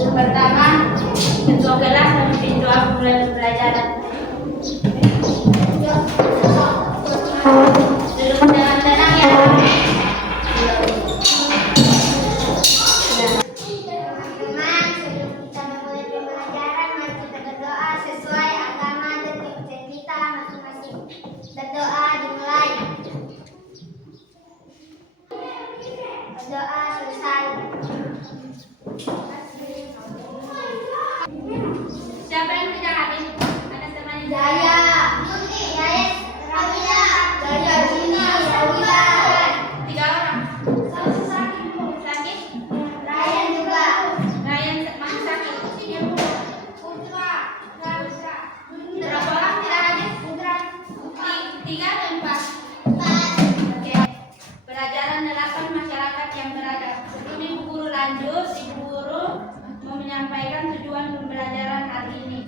Pertama, ketua kelas memimpin doa mulai pembelajaran. Duduk dengan tenang ya. Teman-teman, sebelum kita memulai pembelajaran, mari kita berdoa sesuai agama dan kepercayaan kita masing-masing. Berdoa dimulai. Berdoa selesai. Siapa yang tidak hadir? Ada temannya? Jaya, Jaya, Rawila, Jaya, Juni, Rawila. 3 orang. Sakit? Ryan juga. Ryan masih sakit. Putra, Putra. Berapa orang tidak hadir? Putra. 3 dan 4. Oke. Pelajaran 8 masyarakat yang beradab. Sebelum Ibu Guru lanjut, Ibu Guru mau menyampaikan tujuan pembelajaran hari ini.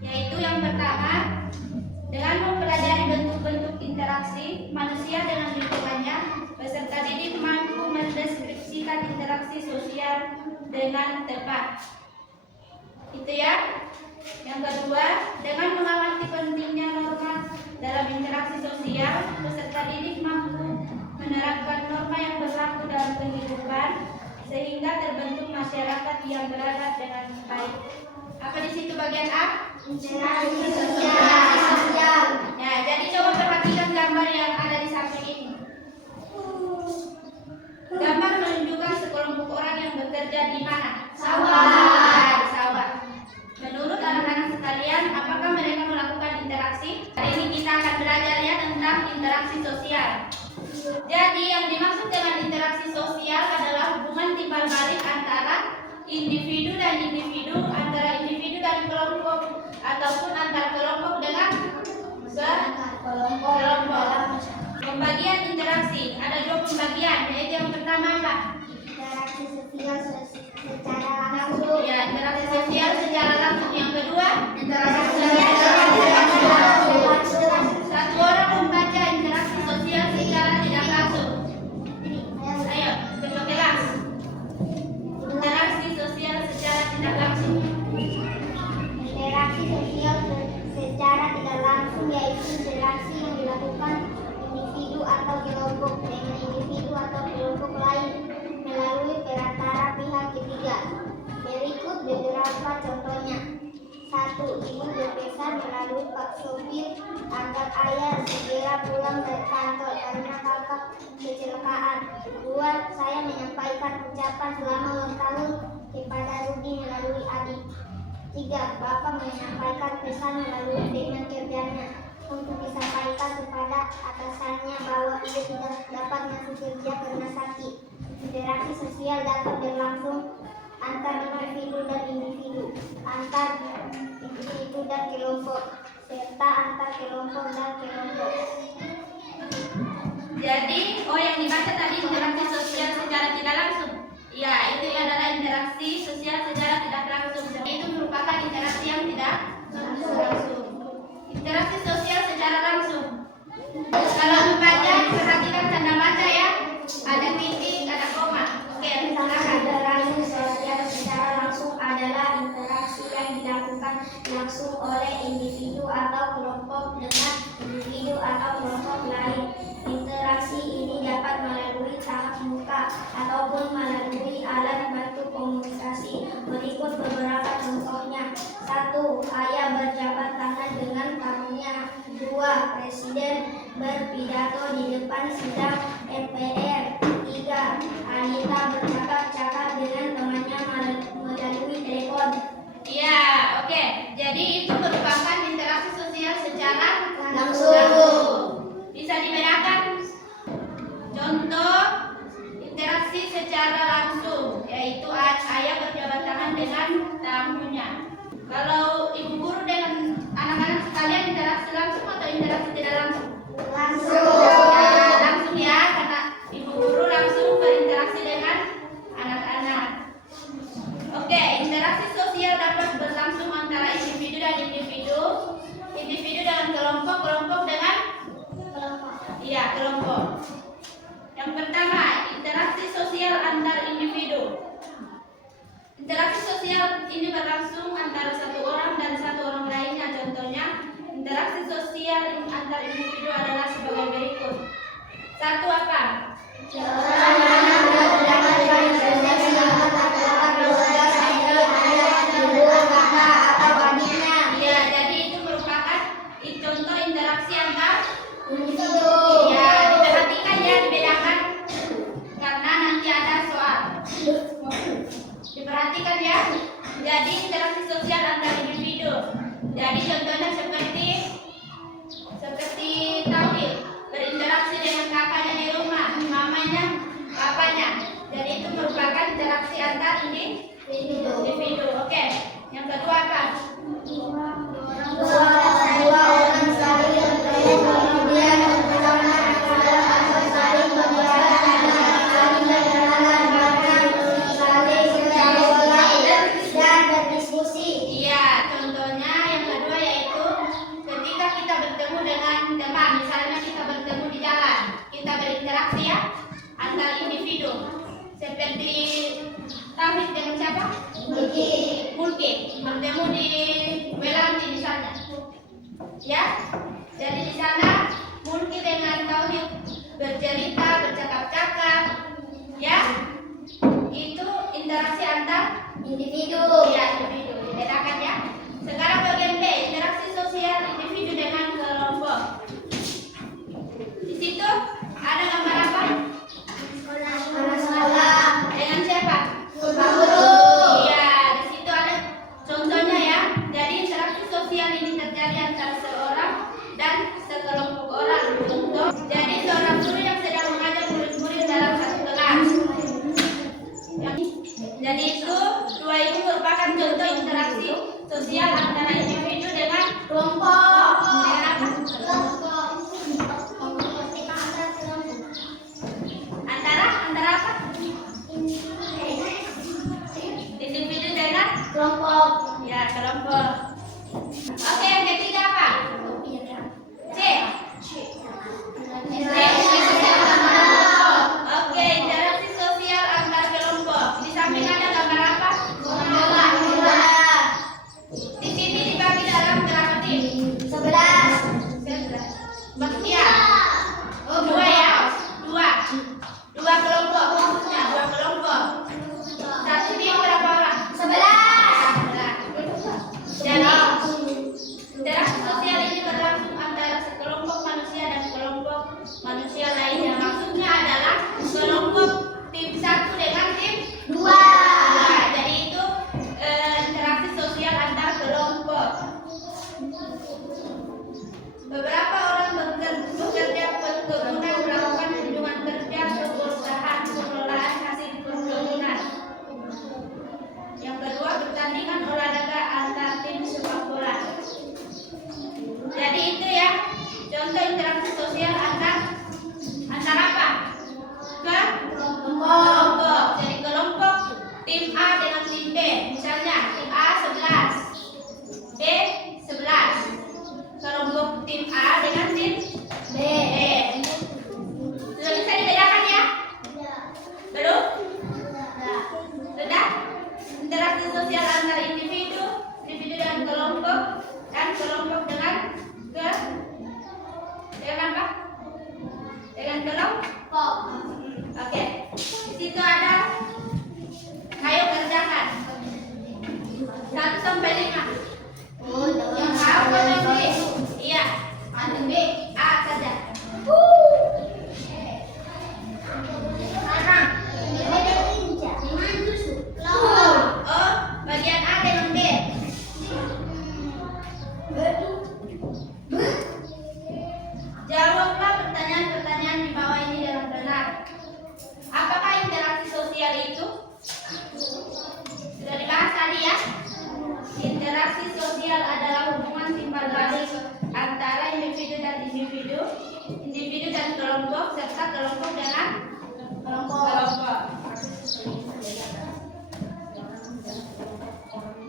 Yaitu yang pertama, dengan mempelajari bentuk-bentuk interaksi manusia dengan lingkungannya, peserta didik mampu mendeskripsikan interaksi sosial dengan tepat. Itu ya. Yang kedua, dengan mengamati pentingnya norma dalam interaksi sosial, peserta didik mampu menerapkan norma yang berlaku dalam kehidupan sehingga terbentuk masyarakat yang beradab dengan baik. Apa di situ bagian A? Interaksi sosial. Ya, jadi coba perhatikan gambar yang ada di samping ini. Gambar menunjukkan sekelompok orang yang bekerja di mana? Sawah. Di sawah. Menurut anak-anak sekalian, apakah mereka melakukan interaksi? Hari ini kita akan belajar ya tentang interaksi sosial. Jadi yang dimaksud dengan interaksi sosial adalah hubungan timbal balik antara individu dan individu, antara individu dan kelompok, ataupun antar kelompok dengan kelompok. Pembagian interaksi ada 2 pembagian, yaitu yang pertama apa? Interaksi sosial secara langsung. Ya, interaksi sosial secara langsung. Yang kedua, Interaksi sosial secara langsung. satu orang membaca interaksi sosial secara tidak langsung. Ayo, ketua kelas. Interaksi sosial secara tidak langsung. Interaksi sosial secara tidak langsung yaitu interaksi yang dilakukan individu atau kelompok dengan individu atau kelompok lain melalui perantara pihak ketiga. Berikut beberapa contohnya. 1. Ibu berpesan melalui pak sopir agar ayah segera pulang dari kantor karena kakak kecelakaan. 2. Saya menyampaikan ucapan selamat ulang tahun kepada Rudi melalui adik. 3. Bapak menyampaikan pesan melalui teman kerjanya untuk disampaikan kepada atasannya bahwa ia tidak dapat masuk kerja karena sakit. Interaksi sosial dapat berlangsung antar individu dan individu, antar individu dan kelompok, serta antar kelompok dan kelompok. Jadi, yang dibaca tadi interaksi sosial secara tidak langsung. Ya, itu adalah interaksi sosial secara tidak langsung. Itu merupakan interaksi yang tidak langsung. Interaksi sosial secara langsung. Kalau membaca, perhatikan tanda baca ya. Ada titik, ada koma. Oke, silakan. Interaksi sosial secara langsung adalah interaksi yang dilakukan langsung oleh individu atau kelompok dengan individu atau kelompok lain. Interaksi ini dapat melalui tatap muka ataupun melalui alat bantu komunikasi. Berikut beberapa contohnya. 1. Ayah berjabat tangan dengan tamunya. 2. Presiden berpidato di depan sidang MPR. 3. Anita bercakap-cakap dengan temannya melalui telepon. Ya, oke. Jadi itu merupakan interaksi sosial secara Langsung. Bisa dibedakan contoh interaksi secara langsung, yaitu ayah berjabat tangan dengan tamunya. Kalau ibu guru dengan anak-anak sekalian interaksi langsung atau interaksi tidak langsung? Langsung. Langsung ya, karena ibu guru langsung berinteraksi dengan anak-anak. Oke, interaksi sosial dapat berlangsung antara individu dan individu, individu dengan kelompok, kelompok dengan kelompok. Yang pertama, interaksi sosial antar individu. Interaksi sosial ini berlangsung antara satu orang dan satu orang lainnya. Contohnya, interaksi sosial antar individu adalah sebagai berikut. Satu apa? Ya, jadi itu merupakan contoh interaksi antar individu. Ya, diperhatikan ya, dibedakan karena nanti ada soal. Diperhatikan ya. Jadi interaksi sosial antar individu. Jadi contohnya seperti Tauhid berinteraksi dengan kakaknya di rumah, mamanya, papanya. Jadi itu merupakan interaksi antar individu. Oke. Yang kedua apa? Dua orang saling bertemu kemudian berteman atau saling berjalan saling berdialog dan berdiskusi. Iya, contohnya yang kedua yaitu ketika kita bertemu dengan teman, misalnya kita bertemu di jalan, kita berinteraksi ya antar individu. Seperti Tauhid dengan siapa? Mulki bertemu di Melanti misalnya. Ya, jadi di sana Mulki dengan Tauhid bercerita, bercakap-cakap, ya. Itu interaksi antar Individu. ya, individu. Dibedakan ya. Sekarang bagian B, interaksi sosial individu dengan kelompok. Di situ ada gambar apa? Sekolah. Dengan siapa? Guru. Iya, di situ ada contohnya ya. Jadi interaksi sosial ini terjadi antara seorang dan sekelompok orang. Contoh, jadi seorang guru yang sedang mengajar murid-murid dalam satu kelas. Jadi itu dua ini merupakan contoh interaksi sosial antara individu dengan Kelompok. dengan apa? Antara apa? Individu dengan Kelompok. ya kelompok. Oke, yang ketiga apa? C. Oke, interaksi sosial antar kelompok. Di samping ada gambar apa? Di sini dibagi dalam berapa tim? 11. Maksudnya? Oh, dua ya? Dua kelompok. Ya, dua kelompok. Satu tim berapa orang? 11. Jadi, interaksi sosial ini berlangsung antara sekelompok manusia dan kelompok manusia lainnya. Maksudnya adalah kelompok tim satu dengan tim 2. dua. Jadi itu interaksi sosial antar kelompok. Beberapa orang bekerja perkebunan melakukan kunjungan kerja ke perusahaan pengelolaan hasil perkebunan. Yang kedua, pertandingan olahraga antar tim sepak bola. Jadi itu ya contoh interaksi sosial antar apa? Kelompok. Jadi kelompok tim A dengan tim B. Misalnya tim A 11, B 11. Kelompok tim A dengan tim B. Sudah bisa dibedakan ya? Belum? Sudah? Interaksi sosial antara individu dengan kelompok dan kelompok dengan apa? Dengan kelompok. Oke. Di situ ada ayo kerjakan 1 sampai 5. Yang A apa yang B? Iya. Yang B A saja. Oh, bagian A dengan B. Jawablah pertanyaan-pertanyaan di bawah ini dengan benar. Apakah interaksi sosial itu? Sudah dibahas tadi ya. Interaksi sosial adalah hubungan timbal balik antara individu dan kelompok serta kelompok dengan kelompok.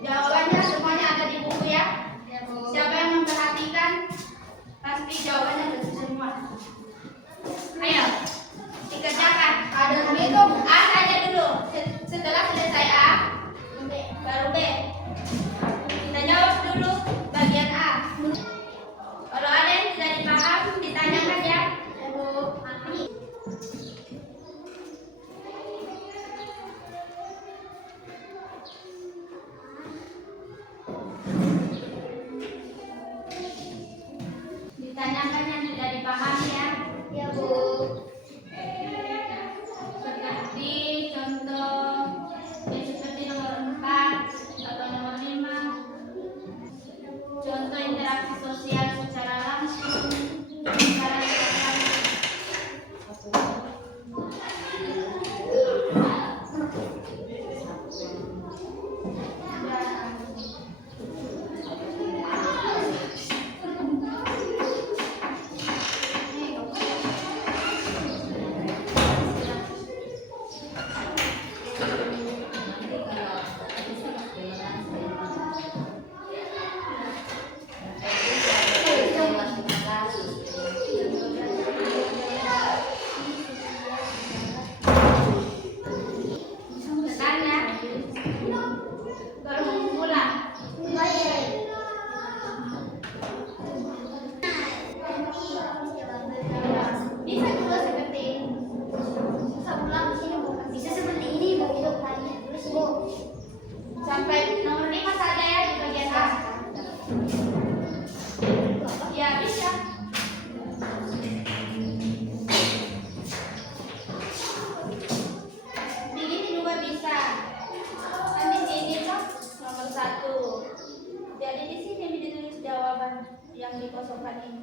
Jawabannya semuanya ada di buku ya. Siapa yang memperhatikan pasti jawabannya betul semua. Ayo dikerjakan. Ada menghitung. A saja dulu. Setelah selesai A, yang dikosongkan ini.